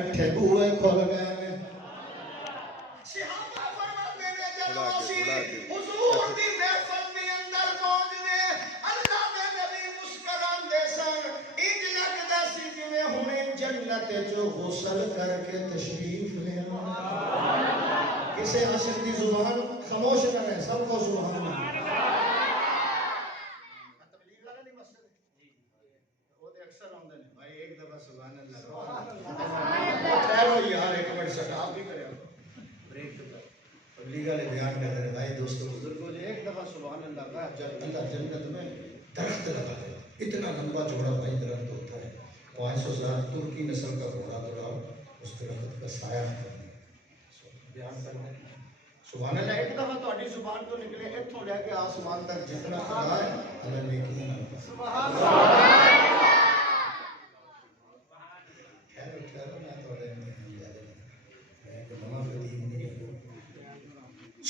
اٹھے بوئے کھل گئے نے حضور دی محفل دے اندر پہنچ دے اللہ دے نبی مسکران دے سن انج لگدا سی جویں ہنے جنت جو غسل کر کے تشریف لے کسے عاشق دی زبان خاموش نہ رہے سب کو سبحان اللہ تبلیغ والا نہیں مسجد وہ تے اکثر آندے نے بھائی ایک دفعہ سبحان اللہ ٹھہرو یار ایک منٹ سٹاپ بھی کرے بریک تبلیغ والے بیان کر رہے بھائی دوستو بزرگوں نے ایک دفعہ سبحان اللہ کہا جب اللہ جنت میں درخت لگا دے اتنا لمبا چوڑا بھائی درخت ہوتا ہے 500 سال ترکی نسل کا گھوڑا دوڑاؤ اس درخت کا سایہ بیان کرنا سبحان اللہ ایک دفعہ تہاڈی زبان تو نکلے اتھوں لے کے آسمان تک جتنا خدا ہے اللہ نے کیا سبحان اللہ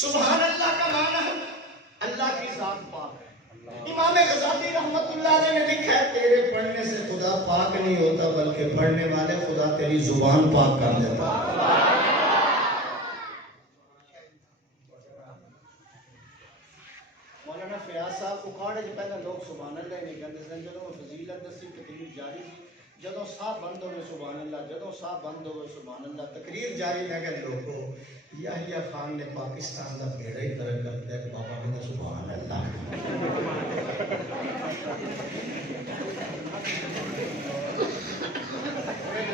سبحان اللہ کا معنی ہے اللہ کی ذات پاک ہے امام غزالی رحمت اللہ علیہ نے لکھا ہے تیرے پڑھنے سے خدا پاک نہیں ہوتا بلکہ پڑھنے والے خدا تیری زبان پاک کر دیتا مولانا فیاض صاحب اکھاڑے جو پہلے لوگ سبحان اللہ نہیں کہتے تھے جدوں فضیلت دسی تقریر جاری تھی جدوں صاحب بند ہوئے سبحان اللہ جدوں صاحب بند ہوئے سبحان اللہ تقریر جاری میں کہ لوگوں یحییٰ خان نے پاکستان کا بیڑا ہی کرے کرتا ہے کہ بابا میں سبحان اللہ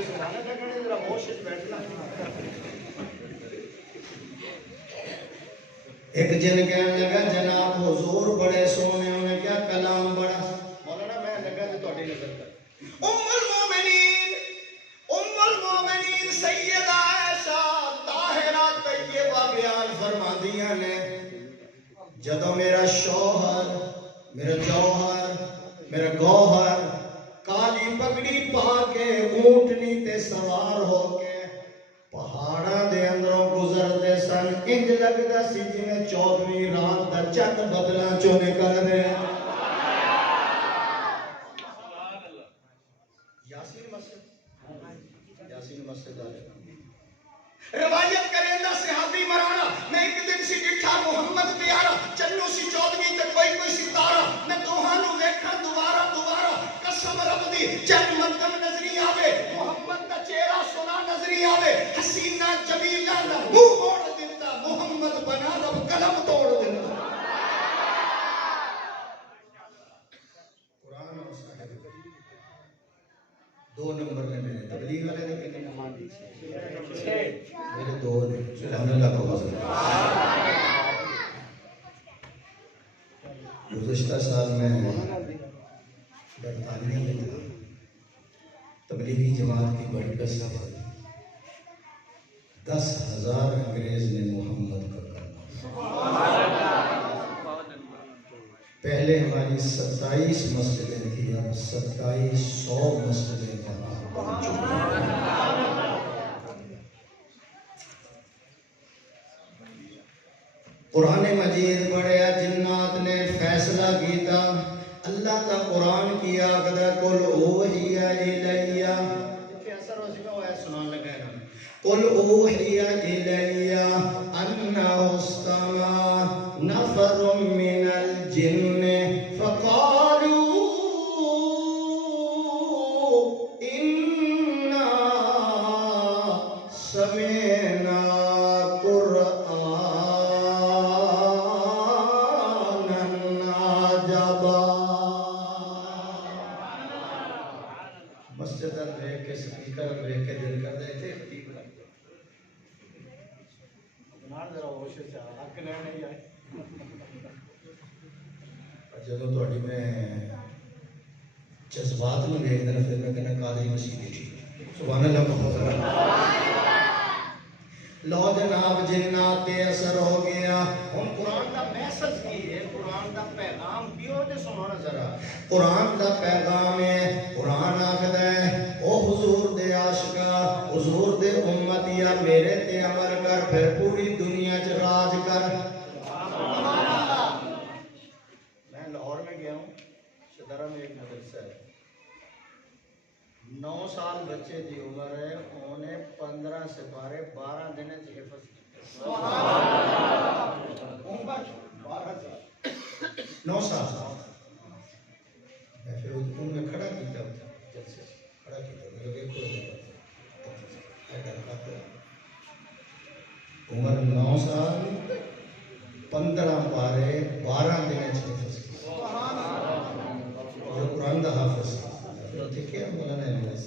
سبحان اللہ کہنے ذرا ہوش وچ بیٹھنا ایک جن کہنے لگا جناب حضور بڑے سونے انہیں کیا کلام بڑا مولانا میں لگا تو تہاڈی نظر کر ام المومنین سیدہ عائشہ طاہرہ طیبہ بیان فرماندیاں نے جدوں میرا شوہر میرا جوہر میرا گوہر کالی پگڑی پا کے اونٹنی تے سوار ہو کے پہاڑاں دے اندروں گزرتے سن انج لگدا سی جویں 14ویں رات دا چند بدلاں چوں نکل رہے یاسین مسجد روایت کرے اللہ صحابی مرانا میں ایک دن سی ڈٹھا محمد پیارا چلو سی 14ویں تے کوئی ستارہ میں دوہانو ویکھا دوبارہ قسم رب دی چند مدم نظری آوے محمد دا چہرہ سنا نظری آوے حسینہ جمیلہ دا منہ موڑ دیتا محمد بنا رب قلم توڑ دیتا قرآن اور صاحب 2 نمبر نے میرے تبلیغ والے نے کتنے نمان دی میرے 2 نے سبحان اللہ کا واسطہ گزشتہ سال میں برطانیہ میں تھا تبلیغی جماعت کی بڑی کثرت 10,000 انگریز نے محمد کا کلمہ پہلے ہماری 27 مسجدیں تھیں اب 2700 مسجدیں تمام بن چکی قرآن مجید پڑھیا جنات نے فیصلہ کیتا اللہ کا قرآن کیا قدر قل اوحی الیہ اثر وظیفہ ہوا ہے سنان لگا ہے قل اوحی الیہ انہ استمع نفر من الجن فقالوا انا سمعنا جدوں تہاڈی میں جذبات نوں ویکھدا پھر میں کہنا قادری مسیح دی سبحان اللہ محمد لو جناب جنات تے اثر ہو گیا ہن قرآن دا میسج کی ہے قرآن دا پیغام کیوں تے سنو نا ذرا قرآن دا پیغام ہے قرآن آکھدا ہے او حضور دے عاشقا حضور دے امتیا میرے تے عمل کر پھر پوری دنیا چ راج کر میں ایک مدرسہ ہے 9 سال بچے دی عمر ہے انہیں سپارے 12 دن حفظ کیتے 9 سال پھر ان میں کھڑا کیتا کھڑا کیتا میرے دیکھو عمر 9 سال 15 پارے 12 دن حفظ کیتے جو قرآن دا حافظ کیا مولانا علیہ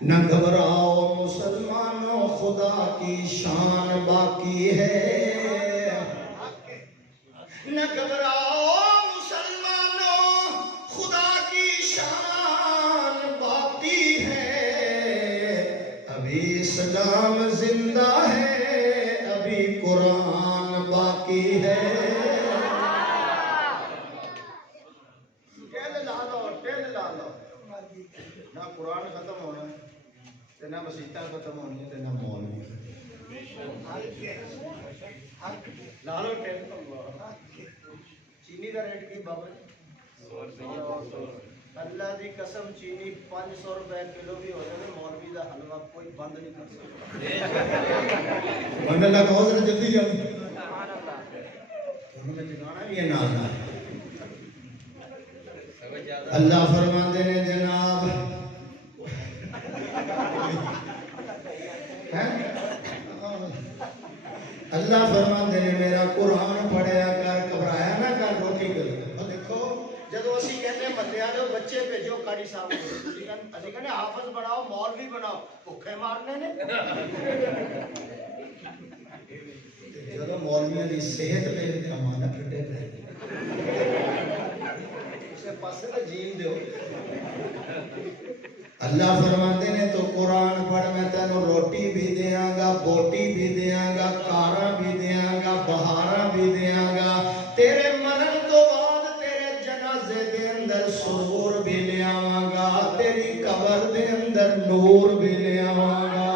نہ گھبراؤ مسلمانوں خدا کی شان باقی ہے نہ گھبراؤ مسلمانوں خدا کی شان باقی ہے ابھی اسلام زندہ ہے ابھی قرآن باقی ہے نہ قرآن ختم ہونا ہے نہ مسیحتیں ختم ہونی ہے نہ مولوی لالو چینی کا ریٹ کی بابا اللہ دی قسم چینی 500 روپے کلو بھی ہو جائے مولوی کا حلوہ کوئی بند نہیں کر سکتا بند اللہ کہو ذرا جلدی جلدی انہوں نے ٹھکانا بھی ہے نانا اللہ فرماتے ہیں جناب اللہ فرماتے ہیں میرا قرآن پڑھیا کر گھبرایا نہ کر روٹی کر دیکھو جب اسی کہتے ہیں بندے آ بچے بھیجو کاری صاحب اسی کہتے حافظ بناؤ مولوی بناؤ بھوکے مارنے نے جب مولویوں کی صحت پہ امانہ پھٹے پہ پاسے تو جین دیو اللہ فرماتے ہیں تو قرآن پڑھ میں تینوں روٹی بھی دیاں گا بوٹی بھی دیاں گا کاراں بھی دیاں گا بہاراں بھی دیاں گا تیرے مرن تو بعد تیرے جنازے دے اندر سرور بھی لے آواں گا تیری قبر دے اندر نور بھی لے آواں گا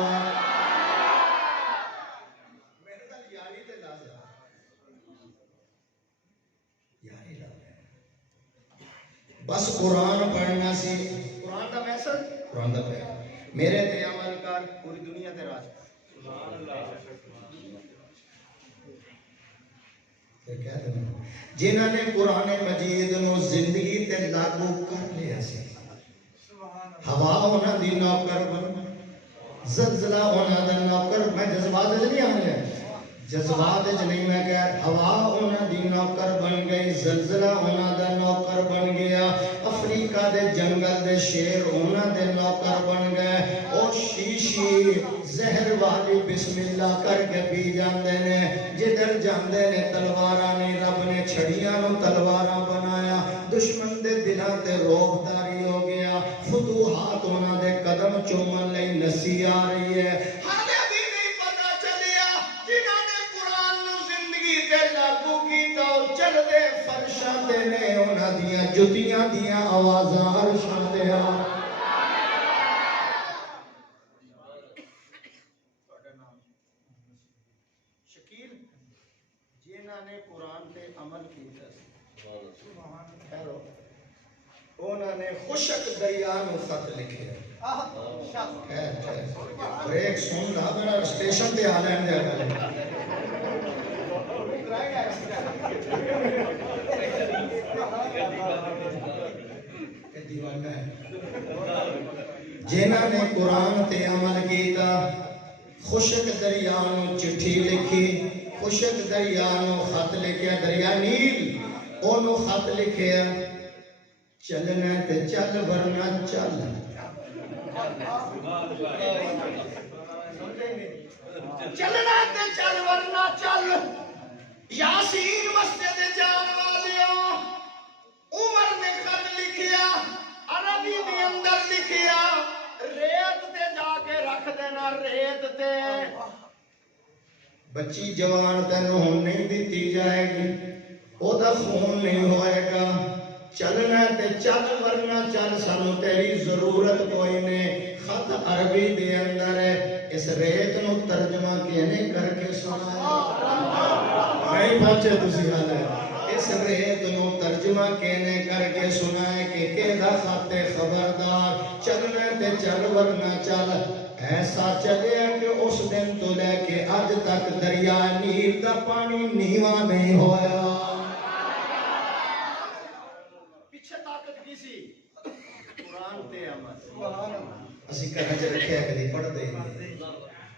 میرے دل یاری تے لازم یاری لازم بس قرآن پڑھنا سی قرآن دا میسج قرآن دا پیغام میرے تے عمل کر پوری دنیا تے راج سبحان اللہ پھر کہہ دیں جنہاں نے قرآن مجید نو زندگی تے لاگو کر لیا سی ہوا انہاں دی نوکر بن زلزلہ انہاں دا نوکر میں جذبات نہیں آنے جذبات نہیں میں کہہ ہوا انہاں دی نوکر بن گئی زلزلہ انہاں دا نوکر بن گیا افریقہ دے جنگل دے شیر انہاں دے نوکر بن گئے او شیشی زہر والی بسم اللہ کر کے پی جاندے نے جدھر جاندے نے تلواراں نے رب نے چھڑیاں نو تلواراں بنایا دشمن دے دلاں تے روب داری ہو گیا فتوحات انہاں دے قدم چومن لئی نسی آ رہی ہے چلدے فرشاں دے نے انہاں دیاں جتیاں دیاں آوازاں عرشاں دے شکیل جنہاں نے قرآن تے عمل کیتا انہاں نے خشک دریا نو خط لکھے بریک سن رہا میرا اسٹیشن تے آ لین دے جنہاں نے قرآن تے عمل کیتا خشک دریا نو چٹھی لکھی خشک دریا نو خط لکھیا دریا نیل اونوں خط لکھیا چلنا تے چل ورنہ چل چلنا تے چل ورنہ چل یاسین مسجد جان والیاں عمر نے خط لکھیا عربی دے اندر لکھیا ریت تے جا کے رکھ دینا ریت تے بچی جوان تینوں ہن نہیں دیتی جائے گی او دا خون نہیں ہوئے گا چلنا تے چل ورنہ چل سانو تیری ضرورت کوئی نہیں خط عربی دے اندر ہے اس ریت نو ترجمہ کینے کر کے سنایا نہیں پہنچے تسی حال ہے اس ریت نو ترجمہ کینے کر کے سنائے کہ کیدا خط خبردار چلنا تے چل ورنہ چل ایسا چلے کہ اس دن تو لے کے اج تک دریا نیل دا پانی نیواں نہیں ہویا. پیچھے طاقت کی سی قرآن تے عمل. اسی گھر چ رکھیا کدی پڑھدے نہیں.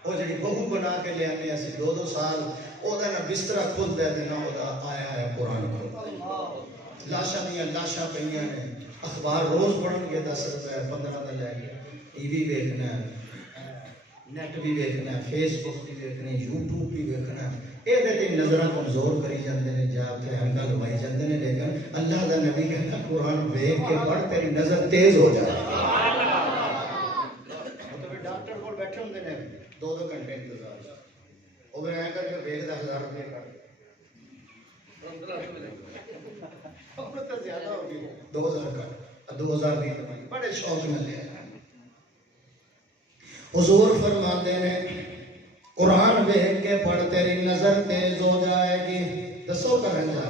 وہ جڑی بہو بنا کے لے آنے اسی 2 سال او دا نہ بستر خود دے دینا او دا آیا ہے قرآن کو. لاشاں دیاں لاشاں پئیاں نے. اخبار روز پڑھن گے 10 روپے 15 دا لے گیا. ٹی وی ویکھنا ہے, نیٹ بھی ویکھنا ہے, فیس بک بھی ویکھنا ہے, یوٹیوب بھی ویکھنا ہے. اے تے نظراں کمزور کری جاندے نے جا تے ہنگا لوائی جاندے نے. لیکن اللہ دا نبی کہتا قرآن ویکھ کے پڑھ تیری نظر تیز ہو جائے. مطلب ڈاکٹر کول بیٹھے ہوندے نے 2 گھنٹے انتظار. او میں کہہ کر کے ویکھ 10,000 روپے کر اب تو زیادہ ہو گئی 2000 کا 2000 کی کمائی بڑے شوق میں لے. حضور فرماتے ہیں قرآن ویکھ کے پڑھ تیری نظر تیز ہو جائے گی. دسو کرن جا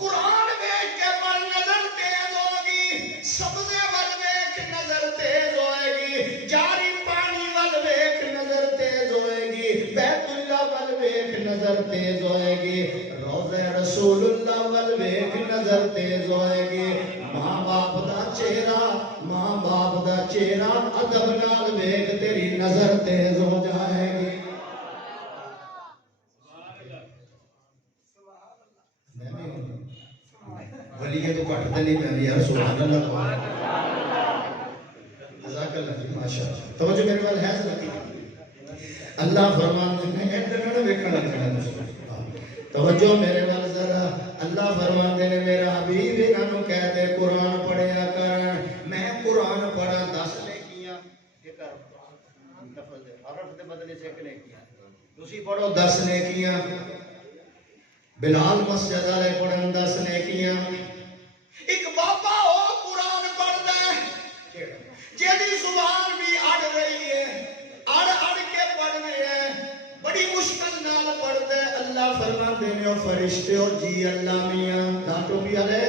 قرآن ویکھ کے پڑھ نظر تیز ہوگی. سبزے ول ویکھ نظر تیز ہوئے گی. جاری پانی ول ویکھ نظر تیز ہوئے گی. بیت اللہ ول ویکھ نظر تیز ہوئے گی. روضہ رسول اللہ ول ویکھ نظر تیز ہوئے گی. ماں باپ دا چہرہ ماں باپ دا چہرہ ادب نال ویکھ تیری نظر تیز ہو جائے گی. ولی تو کٹتے نہیں پہ یار سبحان اللہ. جزاک اللہ جی ماشاءاللہ. توجہ میرے وال ہے لگی. اللہ فرماتے ہیں ادھر نہ ویکھنا لگنا. توجہ میرے وال ذرا. اللہ فرماتے ہیں میرا حبیب انہاں نوں کہہ دے قرآن پڑھیا کر. میں قرآن پڑھا 10 نیکیاں. ایک لفظ حرف دے بدلے سے ایک نیکیاں. تسی پڑھو 10 نیکیاں. بلال مسجد والے پڑھن 10 نیکیاں. ایک بابا ہو قرآن پڑھدا ہے جیدی زبان بھی اڑ رہی ہے اڑ کے پڑھ رہے ہیں بڑی مشکل نال پڑھدا ہے. اللہ فرماتے ہیں او فرشتے ہو جی اللہ میاں داتو بھی والے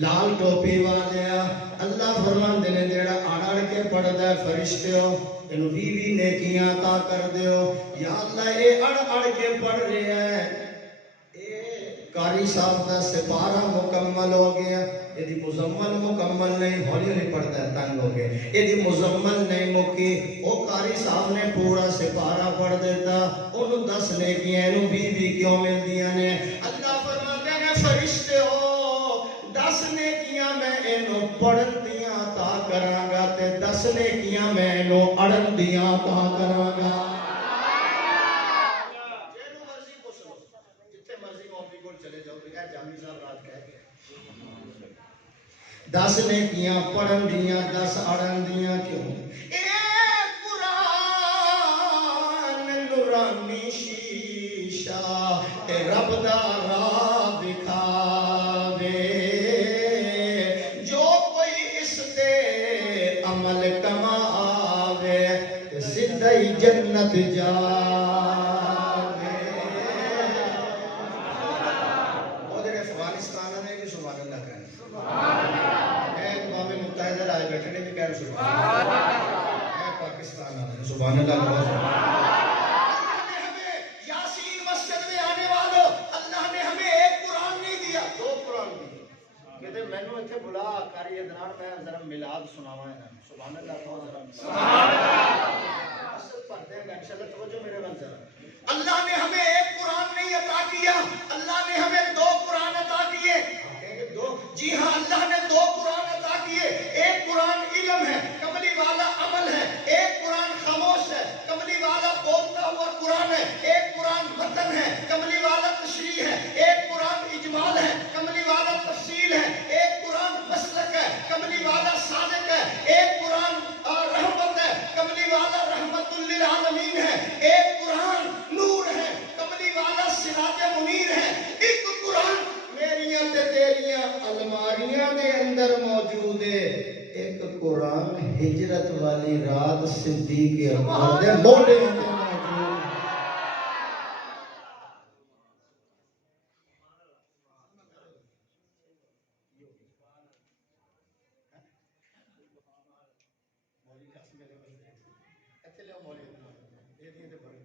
لال ٹوپی والے. اللہ فرماندے نے جیڑا اڑ کے پڑھدا ہے فرشتے ہو اینو 20 نیکیاں عطا کر دیو. یا اللہ اے اڑ کے پڑھ رہا ہے. اے قاری صاحب دا سپارہ مکمل ہو گیا. ایدی مزمل مکمل نہیں ہولی ہولی پڑھتا ہے تنگ ہو گئے. ایدی مزمل نہیں مکی. او قاری صاحب نے پورا سپارہ پڑھ دیتا. انہوں 10 نیکیاں اینو 20 کیوں مل دیاں نے. اللہ فرماتے ہیں فرشتے ہو 10 نیکیاں میں اینو پڑھن دیاں عطا کراں گا تے 10 نیکیاں میں اینو اڑن دیاں عطا کراں گا. جینو مرضی پوچھ لو جتھے مرضی مولوی کول چلے جاؤ کہ جامی صاحب رات کہہ گئے 10 نیکیاں پڑھن دیاں 10 اڑن دیاں. کیوں اے قرآن نورانی شیشہ تے رب دا راہ دکھاوے. جو کوئی اس تے عمل کماوے تے سیدھا ہی جنت جاوے. وہ جڑے افغانستان نے بھی سبحان اللہ کہنے. بیٹھے نے بھی کہہ رہے سبحان اللہ. پاکستان آنے سبحان اللہ. اللہ نے ہمیں یاسین مسجد میں آنے والوں اللہ نے ہمیں ایک قرآن نہیں دیا 2 قرآن دیے. کہتے میں نے اتنے بلا کاری ادنان میں ذرا میلاد سناوا ہے. سبحان اللہ تو ذرا سبحان اللہ اصل پڑھ دیں گا انشاءاللہ. توجہ میرے بن ذرا. اللہ نے ہمیں ایک قرآن نہیں عطا کیا. اللہ نے ہمیں 2 قرآن عطا کیے. جی ہاں اللہ نے 2 قرآن عطا کیے. ایک قرآن علم ہے کملی والا عمل ہے. ایک قرآن خاموش ہے کملی والا بولتا ہوا قرآن ہے. ایک قرآن وطن ہے کملی والا تشریح ہے. ایک قرآن اجمال ہے کملی والا تفصیل ہے. ایک قرآن مسلک ہے کملی والا صادق ہے. ایک قرآن رحمت ہے کملی والا رحمت للعالمین ہے. ایک قرآن نور ہے کملی والا سراج منیر ہے. ایک قرآن میریاں تے تیریاں الماریاں دے اندر موجود ہے. ایک قرآن ہجرت والی رات صدیق اکبر دے موڈے اندر موجود ہے. ਮੌਲੀ ਕਸ ਮੇਰੇ ਬੰਦੇ ਇੱਥੇ ਲਿਓ ਮੌਲੀ ਬਣਾ ਇਹ ਦੀ ਤੇ ਬਰਕਤ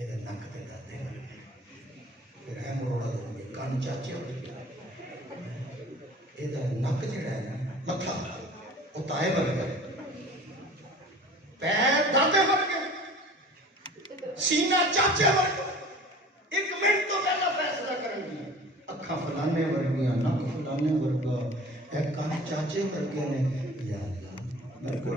ਇਹਦਾ ਨੱਕ ਤੇ ਦਾਦੇ ਫਿਰ ਐ ਮਰੋੜਾ ਦੇ ਕੰਨ ਚਾਚੇ ਇਹਦਾ ਨੱਕ ਜਿਹੜਾ ਹੈ ਨਾ ਮੱਥਾ ਉਹ ਤਾਏ ਵਰਗਾ ਪੈਰ ਦਾਦੇ ਵਰਗੇ ਸੀਨਾ ਚਾਚੇ ਵਰਗਾ ਇੱਕ ਮਿੰਟ ਤੋਂ ਪਹਿਲਾਂ ਫੈਸਲਾ ਕਰਨਗੀ ਅੱਖਾਂ ਫਲਾਣੇ ਵਰਗੀਆਂ ਨੱਕ ਫਲਾਣੇ ਵਰਗਾ ਇਹ ਕੰਨ ਚਾਚੇ ਵਰਗੇ ਨੇ ਯਾ ਅੱਲਾ ਮੇਰੇ ਕੋਲ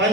5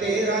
13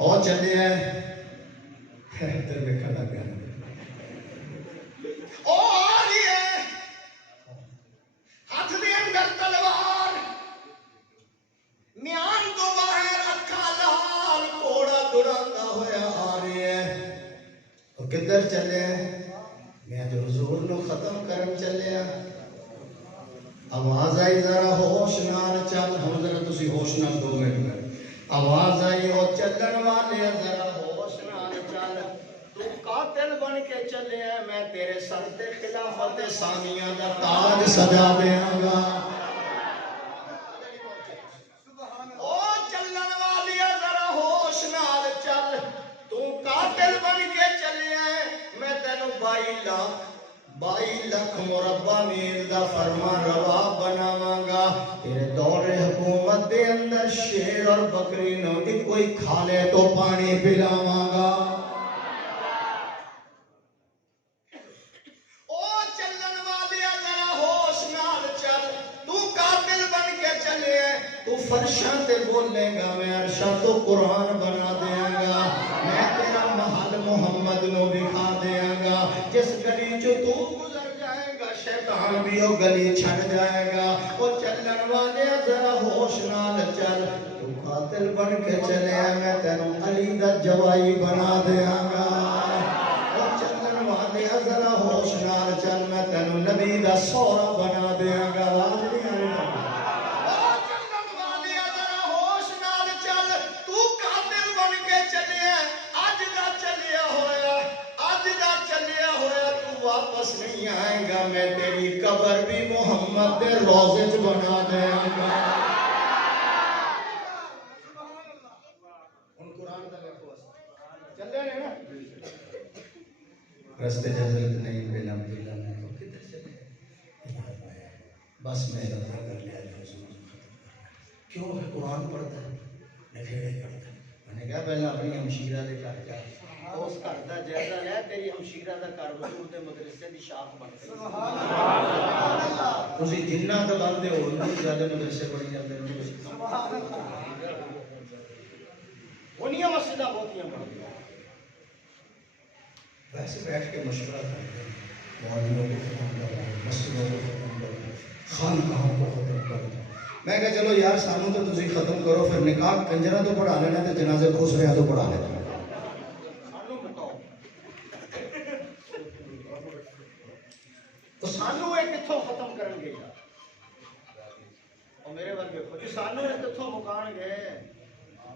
اور چلے ہیں ادھر میں کھڑا گیا او آ رہی ہے ہاتھ دے اندر تلوار میان تو باہر اکھا لال کوڑا دڑاندا ہویا آ رہی ہے اور کدھر چلے ہیں میں جو حضور نو ختم کرن چلے ہیں آواز آئی ذرا ہوش نال چل ہم ذرا تسی ہوش نال 2 منٹ میں آواز آئی او چلن والے ذرا ہوش نال چل تو قاتل بن کے چلے ہیں میں تیرے سر تے خلافت ثانیہ دا تاج سجا دیاں گا او چلن والے ذرا ہوش نال چل تو قاتل بن کے چلے ہیں میں تینوں 22 لاکھ مربع میل دا فرما روا بناواں گا تیرے دور حکومت دے اندر شیر اور بکری نو کوئی کھالے تو پانی پلاواں گا او چلن والے ذرا ہوش نال چل تو قاتل بن کے چلے تو فرشاں تے بولے گا میں عرشاں تو قرآن بنا دیاں گا میں تیرا محل محمد نو دکھا دیاں گا جس گلی جو تو گزر جائے گا شیطان بھی وہ گلی چھڑ جائے گا وہ چلن والے ذرا ہوش نال چل تو قاتل بن کے چلے میں تینوں علی دا جوائی بنا دیاں گا وہ چلن والے ذرا ہوش نال چل میں تینوں نبی دا سورا بنا دیاں گا واپس نہیں آئے گا میں تیری قبر بھی محمد دے روزے چ بنا دیا گا ان قرآن دا دیکھو چل رہے ہیں نا رستے حضرت نہیں بلا بلا میں کدھر چلے بس میں رضا کر لیا کیوں ہے قرآن پڑھتا ہے نفیڑے کرتا ہے میں نے کہا پہلے اپنی ہمشیرہ دے گھر جا اس گھر دا جائزہ لے تیری ہمشیرہ دا گھر حضور دے مدرسے دی شاخ بن گئی سبحان اللہ تسی جنہ دا بندے ہو نہیں زیادہ مدرسے بڑی جاندے ہو سبحان اللہ انہیاں مسجداں بہتیاں بن گئی ویسے بیٹھ کے مشورہ کرتے ہیں مولویوں کو ختم کرو مسجدوں کو ختم کرو خانقاہوں کو ختم کرو میں کہا چلو یار سانوں تو تسی ختم کرو پھر نکاح کنجرہ تو پڑھا لینا تے جنازے خوش ہویا تو پڑھا لینا تو سانو ایک اتھو ختم کرن گے اور میرے ورگے خود سانو ایک اتھو مکان گے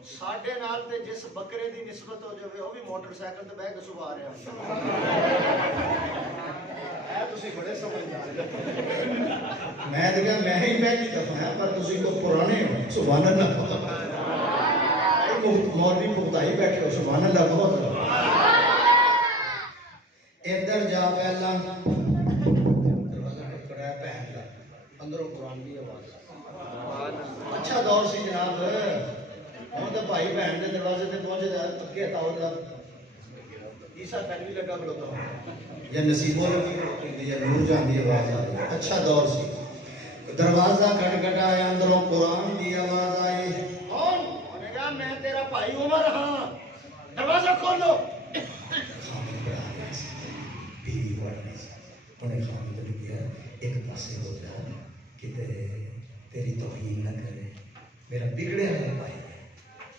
ساڈے نال تے جس بکرے دی نسبت ہو جاوے وہ بھی موٹر سائیکل تے بیٹھ کے صبح آ رہے ہیں تسی بڑے سمجھدار میں تے کہا میں ہی پہلی دفعہ ہے پر تسی کو پرانے ہو سبحان اللہ مولوی پختائی بیٹھے ہو سبحان اللہ بہت ادھر جا پہلا اندروں قرآن کی آواز اچھا دور سی جناب ہوں تو بھائی بہن کے دروازے سے پہنچے تھکے تاؤ عیسیٰ تک بھی لگا کھلوتا یا نصیبوں لگی یا نور جان کی آواز آئی اچھا دور سی دروازہ کھٹکھٹایا اندروں قرآن کی آواز آئی کون انہوں نے کہا میں تیرا بھائی عمر ہاں دروازہ کھولو بیوی بڑھنے سے انہیں خامد نے کیا ایک پاسے ہو جا کہ تیری توہین نہ کرے میرا بگڑے ہے بھائی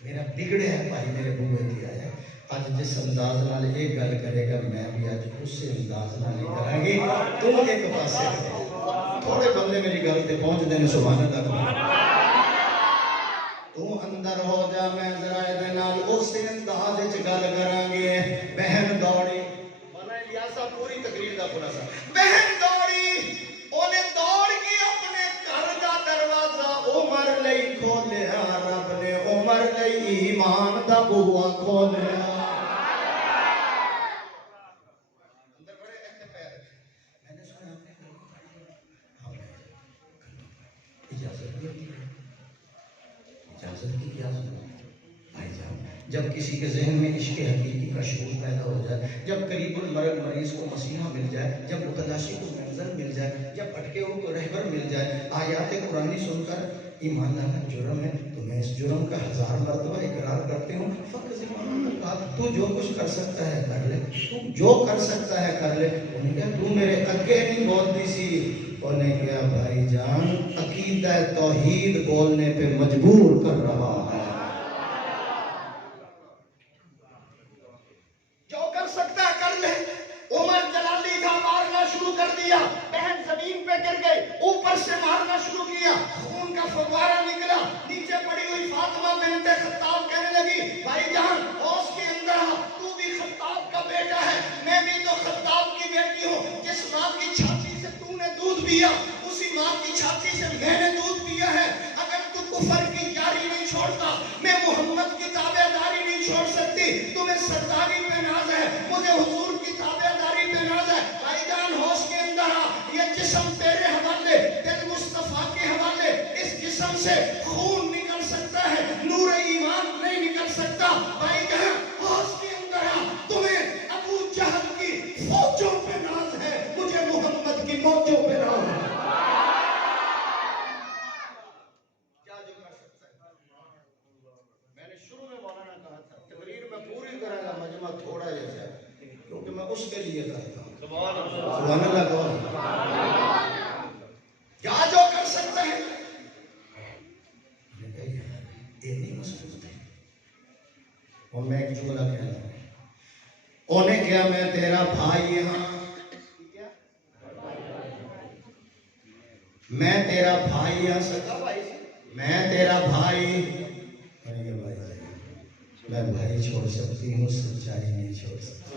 میرا بگڑے ہے بھائی میرے بوئے کیا ہے آج جس انداز نال ایک گل کرے گا میں بھی آج اس سے انداز نال ہی کریں گی تم ایک پاسے تھوڑے بندے میری گل تے پہنچ دینے سبحان اللہ تو اندر ہو جا میں ذرا دے نال اس سے انداز وچ گل کریں گے بہن دوڑی پوری تقریر کا خلاصہ بہن دوڑی انہیں دوڑ کے اپنے گھر کا دروازہ عمر لئی کھولیا رب نے عمر لئی ایمان دا بوا کھولیا اندر بڑے ایسے پیر میں نے سنا اجازت کی کیا سنا بھائی جان جب کسی کے ذہن میں عشق حقیقی کا شعور پیدا ہو جائے، جب قریب المرگ مریض کو مسیحا مل جائے، جب متلاشی کو منزل مل جائے، جب بھٹکے ہوئے کو رہبر مل جائے، آیات قرآنی سن کر ایمان لانا جرم ہے تو میں اس جرم کا 1000 مرتبہ اقرار کرتی ہوں، فقط تو جو کچھ کر سکتا ہے کر لے، تو جو کر سکتا ہے کر لے۔ انہیں کہا تو میرے اگے نہیں بولتی سی، انہیں کہا بھائی جان عقیدہ توحید بولنے پہ مجبور کر رہا ہے، جو کر سکتا ہے کر لے۔ عمر جلالی تھا، مارنا شروع کر دیا، بہن زمین پہ گر گئی، اوپر سے مارنا شروع کیا، خون کا فوارہ نکلا، نیچے پڑی ہوئی فاطمہ بنت خطاب کہنے لگی بھائی جان ہوش کے اندر آ، تو بھی خطاب کا بیٹا ہے، میں بھی تو خطاب کی بیٹی ہوں، جس ماں کی چھاتی سے تو نے دودھ پیا اسی ماں کی چھاتی سے میں نے دودھ پیا ہے، اگر تو کفر کی یاری نہیں چھوڑتا میں محمد کی تابع داری نہیں چھوڑ سکتی، تمہیں سرداری پہ ناز ہے، مجھے حضور کی تابع داری پہ ناز ہے، بھائی جان ہوش کے اندر آ، یہ جسم تیرے حوالے، دل مصطفیٰ کے حوالے، اس جسم سے خون نکل سکتا ہے، نور ایمان نہیں نکل سکتا، بھائی جان ہوش کے اندر آ، تمہیں ابو جہل کی فوجوں پہ ناز ہے، مجھے محمد کی موجوں پہ ناز ہے۔ کیا جو کر سکتا ہے؟ میں نے شروع میں مولانا کہا تھا تقریر میں پوری کرے گا مجمع تھوڑا جیسا ہے کیونکہ میں اس کے لیے کرتا ہوں۔ سبحان اللہ کہو۔ کیا جو کر سکتا ہے؟ یہ نہیں مضبوط ہے، اور میں ایک جملہ کہنا ہے، انہیں کیا میں تیرا بھائی ہاں، میں تیرا بھائی ہاں، سکا بھائی سے میں تیرا بھائی، میں بھائی چھوڑ سکتی ہوں، سچائی نہیں چھوڑ سکتی۔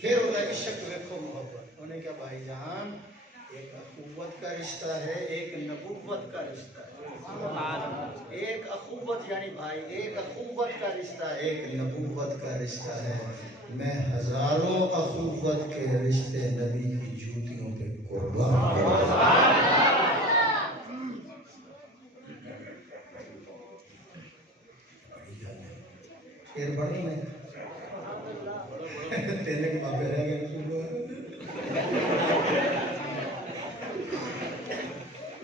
پھر انہیں عشق دیکھو محبت، انہیں کیا بھائی جان ایک اخوت کا رشتہ ہے، ایک نبوت کا رشتہ ہے، ایک اخوت یعنی بھائی، ایک اخوت کا رشتہ ہے، ایک نبوت کا رشتہ ہے، میں ہزاروں اخوت کے رشتے نبی کی جوتیوں پہ قربان کروں۔ پھر بڑی میں تیرے کے بابے رہ گئے،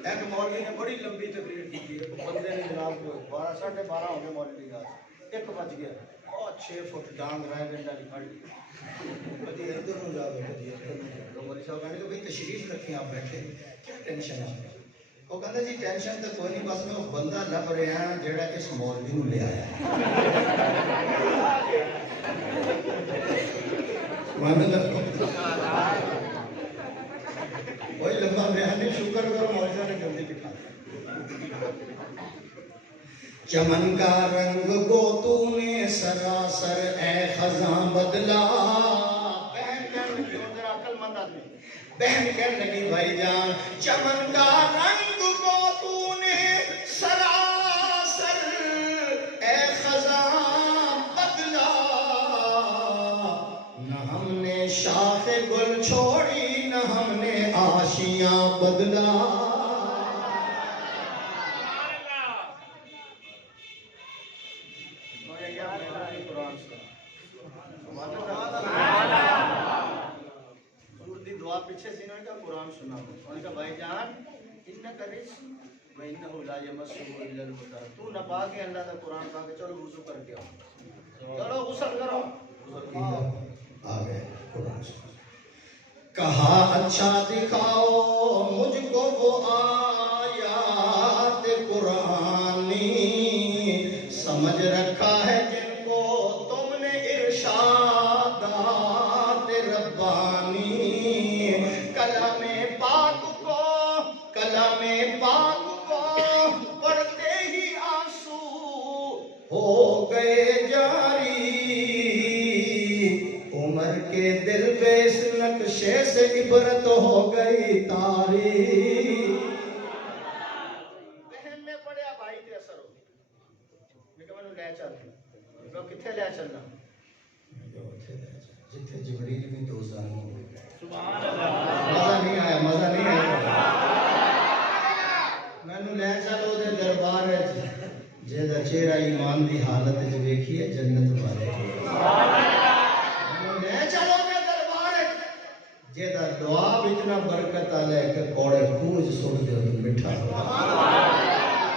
ایک مولوی نے بڑی لمبی تقریر کی تھی، ایک بندے نے جناب کو 12 ساڑھے 12 ہو گئے مولوی کا، 1 بج گیا، اور 6 فٹ ڈانگ رہے گنڈا نکل کبھی ادھر ہوں جا گئے کبھی ادھر، تو مولوی صاحب کہنے کہ بھائی تشریف رکھیں آپ بیٹھے، کیا ٹینشن ہے؟ وہ کہتا جی ٹینشن تو کوئی نہیں، بس میں وہ بندہ لب رہے ہیں جڑا اس مولوی کو لے آیا وہی لمبا بیان نہیں، شکر کرو مولوی نے جلدی بٹھا چمن کا رنگ کو تو نے سراسر اے خزاں بدلا، بہن کہنے لگی، اور ذرا عقل مند آدمی، بہن کہنے لگی بھائی جان چمن کا رنگ کو تو نے سراسر اے خزاں بدلا، نہ ہم نے شاخ گل چھوڑی نہ ہم نے آشیاں بدلا۔ پیچھے سے انہوں نے کہا قرآن سنا، انہوں نے کہا بھائی جان انکا رجس و انہو لا یمسہ الا المطہر، تو نپاک ہے، اللہ کا قرآن کہا کہ چلو وضو کر کے آؤ، چلو غسل کرو، آ گئے قرآن سنا، کہا اچھا دکھاؤ مجھ کو وہ آیات قرآنی، سمجھ رکھا ہے جن کو تم نے ارشادات ربانی، کلام پاک کو پڑھتے ہی آنسو ہو گئے جاری، عمر کے دل پہ اس نقشے سے عبرت ہو گئی تاری۔ ذہن میں پڑیا بھائی تے اثر ہو گیا، میں نے لے چل تو کتنے لے چلنا، جتنے جبریل بھی دوزان ہو گئے، مزہ نہیں آیا، مزہ نہیں آیا، میں نے لے چلو دے دربار ہے جیدہ کرام دی حالت جو ویکھی ہے جنت والے لے چلو میں دربار جے دا دعا اتنا برکت آلے کہ کوڑے خوج سن دے مٹھا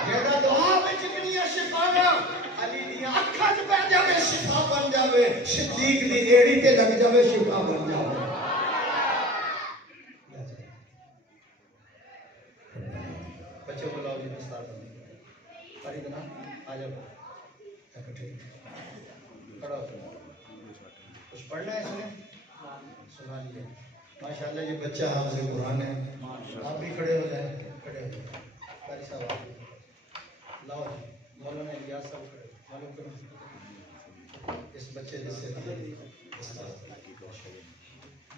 جے دا دعا وچ اتنی شفا علی دی اکھاں وچ پہ جاوے شفا بن جاوے صدیق دی ایڑی تے لگ جاوے شفا بن جاوے بچے بلاؤ جی دستار بندی فرید نا آ جاؤ اکٹھے کھڑا ہو کچھ پڑھنا ہے اس نے سنا لیا ماشاءاللہ یہ بچہ حافظ قرآن ہے آپ بھی کھڑے ہو جائیں کھڑے ہو جائیں قاری صاحب آپ لاؤ مولانا الیاس صاحب کھڑے معلوم کرو اس بچے جس سے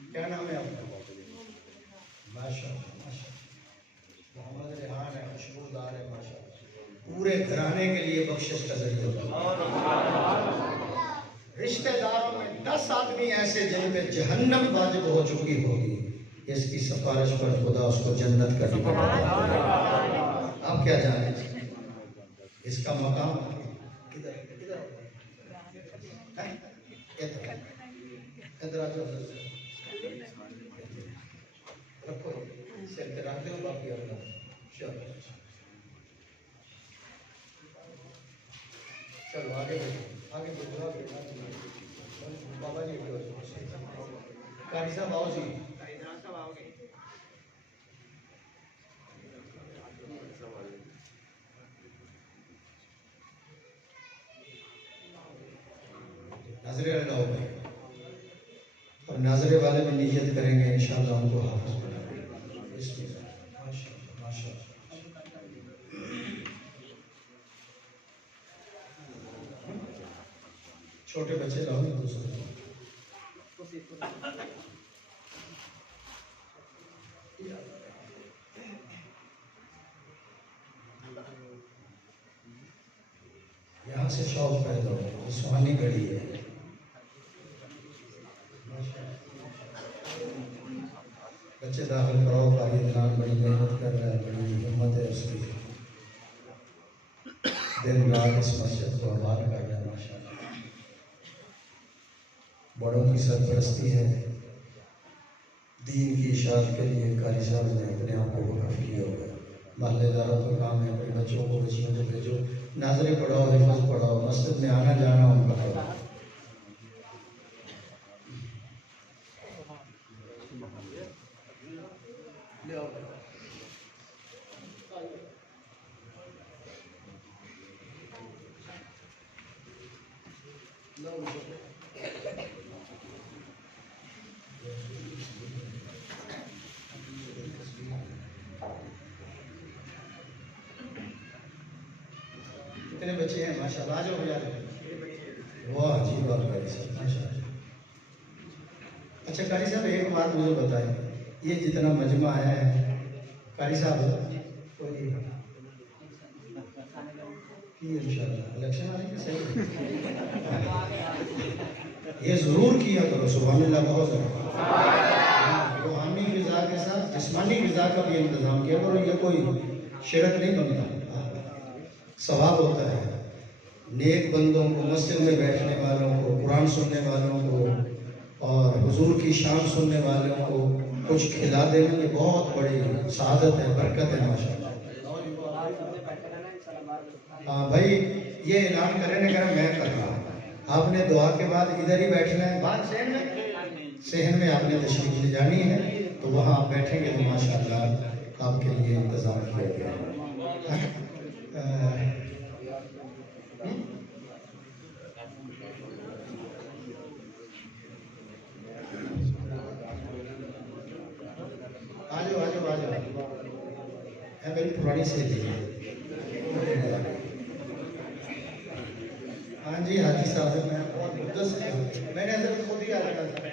کیا نام ہے آپ کا ماشاءاللہ محمد ریحان ہے خوشبودار ہے ماشاءاللہ پورے گھرانے کے لیے بخشش کا ذریعہ ہوگا رشتہ داروں میں 10 آدمی ایسے جن پہ جہنم واجب ہو چکی ہوگی اس کی سفارش پر خدا اس کو جنت کا ٹکٹ آپ کیا جانیں اس کا مقام ادھر آ جاؤ رکھو سر پہ رکھ دو باقی اللہ چلو آگے بڑھو بابا جی قاری صاحب آؤ جی ناظرے لگاؤ بھائی اور ناظرے والے بھی نیت کریں گے انشاءاللہ ان کو حافظ چھوٹے بچے لاؤ نہیں دوسرے یہاں سے شوق پیدا ہو سہانی گھڑی ہے بچے داخل کراؤ قاری عمران بڑی محنت کر رہا ہے بڑی ہمت ہے اس کی دن رات اس مسجد کو آباد کر رہا ہے ماشاءاللہ بڑوں کی سرپرستی ہے دین کی اشاعت کے لیے قاری صاحب نے اپنے آپ کو وقف کیا ہوگا محلے داروں کا کام ہے اپنے بچوں کو بچیوں کو بھیجو ناظریں پڑھاؤ حفظ پڑھاؤ مسجد میں آنا جانا ان کا پڑھاؤ کتنے بچے ہیں ماشاءاللہ آجو بھیا واہ جی واہ قاری صاحب ماشاءاللہ اچھا قاری صاحب ایک بات مجھے بتائیں یہ جتنا مجمع ہے قاری صاحب کوئی انشاءاللہ الیکشن آنے کی صحیح یہ ضرور کیا کرو سبحان اللہ بہت ضرور روحانی غذا کے ساتھ جسمانی غذا کا بھی انتظام کیا کرو یہ کوئی شرک نہیں بنتا ثواب ہوتا ہے نیک بندوں کو مسجد میں بیٹھنے والوں کو قرآن سننے والوں کو اور حضور کی شان سننے والوں کو کچھ کھلا دینا یہ بہت بڑی سعادت ہے برکت ہے ماشاءاللہ ہاں بھائی یہ اعلان کرنے میں کر رہا ہوں آپ نے دعا کے بعد ادھر ہی بیٹھنا ہے بعد صحن میں آپ نے تشریف لے جانی ہے تو وہاں آپ بیٹھیں گے تو ماشاءاللہ آپ کے لیے انتظام کیا گیا ہے میری پرانی سہیلی ہے ہاں جی حاجی صاحب میں بہت مدت سے میں نے حضرت خود ہی آ جانا تھا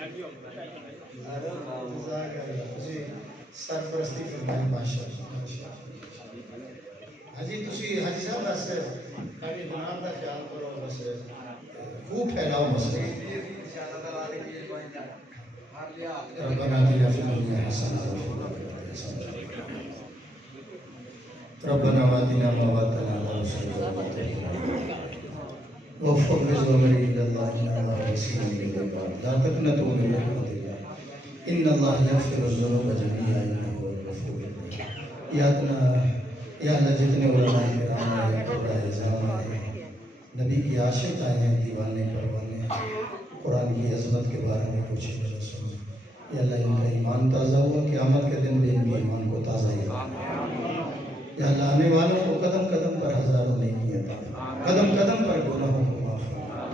جی سرپرستی فرمائیں ماشاءاللہ ہاں جی تسی حاجی صاحب بس کاری دماغ کا خیال کرو بس خوب پھیلاؤ مسئلہ ربنا آتنا فی الدنیا حسنۃ وفی الآخرۃ حسنۃ ربنا آتنا ما وعدتنا على رسلك وفوض امری الی اللہ ان اللہ غفور رحیم لا تقنطوا من رحمت اللہ ان اللہ یغفر الذنوب جميعا انہ هو الغفور الرحیم. یا اللہ جتنے علماء کرام آئے قرآن نظام آئے نبی کی عاشق آئے ہیں دیوانے پروانے قرآن کی عظمت کے بارے میں کچھ سنو. یا اللہ ان کا ایمان تازہ ہوا قیامت کے دن بھی ان کے ایمان کو تازہ ہی رکھنا. یا اللہ آنے والوں کو قدم قدم پر ہزاروں نیکیاں عطا فرما قدم قدم پر گناہوں کو معاف فرما.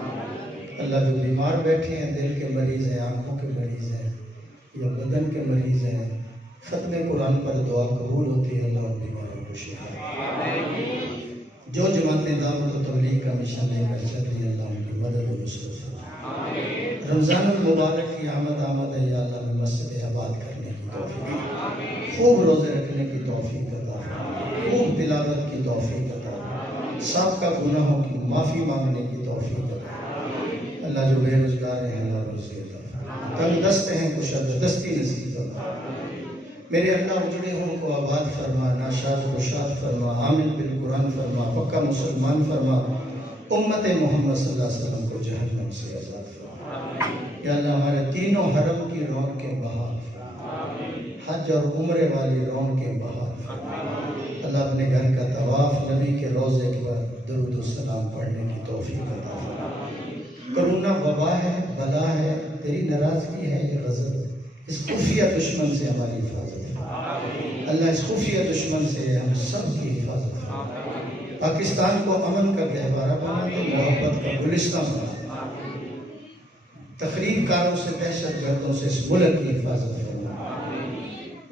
اللہ جو بیمار بیٹھے ہیں دل کے مریض ہیں آنکھوں کے مریض ہیں یا بدن کے مریض ہیں ختم قرآن پر دعا قبول ہوتی ہے اللہ ان بیماروں کو شفا. جو جماعتیں دعوت و تبلیغ کا مشن لے کر چل رہی ہیں اللہ ان کی مدد و نصرت فرما. رمضان المبارک کی آمد ہے یا اللہ میں مسجد آباد کرنے کی توفیق خوب روزے رکھنے کی توفیق عطا فرما خوب تلاوت کی توفیق عطا فرما سابقہ گناہوں کی معافی مانگنے کی توفیق عطا فرما. اللہ جو بے روزگار ہیں اللہ روزی عطا فرما تنگ دست ہیں کشادہ دستی نصیب عطا فرما. میرے اللہ اجڑے ہوں کو آباد فرما ناشاد کو شاد فرما عامل بالقرآن فرما پکا مسلمان فرما امت محمد صلی اللہ علیہ وسلم کو جہنم سے آزاد فرما. یا اللہ ہمارے تینوں حرم کی رونقیں بہار حج اور عمرے والی رونقیں بہار. اللہ اپنے گھر کا طواف نبی کے روضے پر درود السلام پڑھنے کی توفیق عطا فرما. کرونا وبا ہے بلا ہے تیری ناراضگی ہے یہ غضب ہے اس خفیہ دشمن سے ہماری حفاظت ہے. اللہ اس خفیہ دشمن سے ہم سب کی حفاظت ہے. پاکستان کو امن کا گہوارہ بنا دے محبت کا گلستان بنا دے. تخریب کاروں سے دہشت گردوں سے اس ملک کی حفاظت فرما.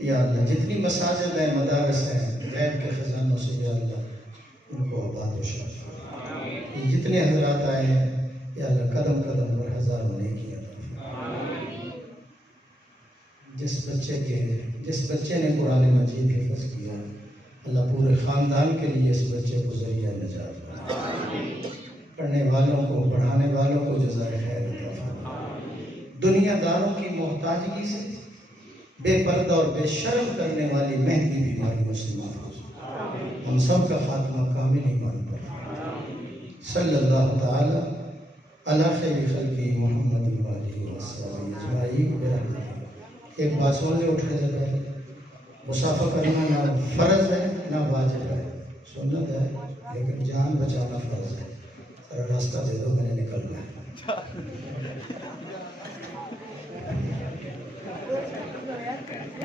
یا اللہ جتنی مساجد ہیں مدارس ہیں غیب کے خزانوں سے یا اللہ ان کو آباد و شاد فرما. یہ جتنے حضرات آئے ہیں یا اللہ قدم قدم پر ہزاروں نیکیاں جس بچے نے قرآن مجید حفظ کیا اللہ پورے خاندان کے لیے اس بچے کو ذریعہ نجات بنا. پڑھنے والوں کو پڑھانے والوں کو جزائے خیر عطا فرما. دنیا داروں کی محتاجگی سے بے پردہ اور بے شرم کرنے والی مہنگی بیماریوں سے محفوظ. ہم سب کا خاتمہ کامل ایمان پر صلی اللہ تعالی علی خیر خلقہ محمد وآلہ وصحبہ اجمعین برحمتہ. ایک بات سن لے اٹھنے سے پہلے مسافہ کرنا نہ فرض ہے نہ واجب ہے سنت ہے لیکن جان بچانا فرض ہے. ذرا راستہ دے دو میں نے نکلنا ہے.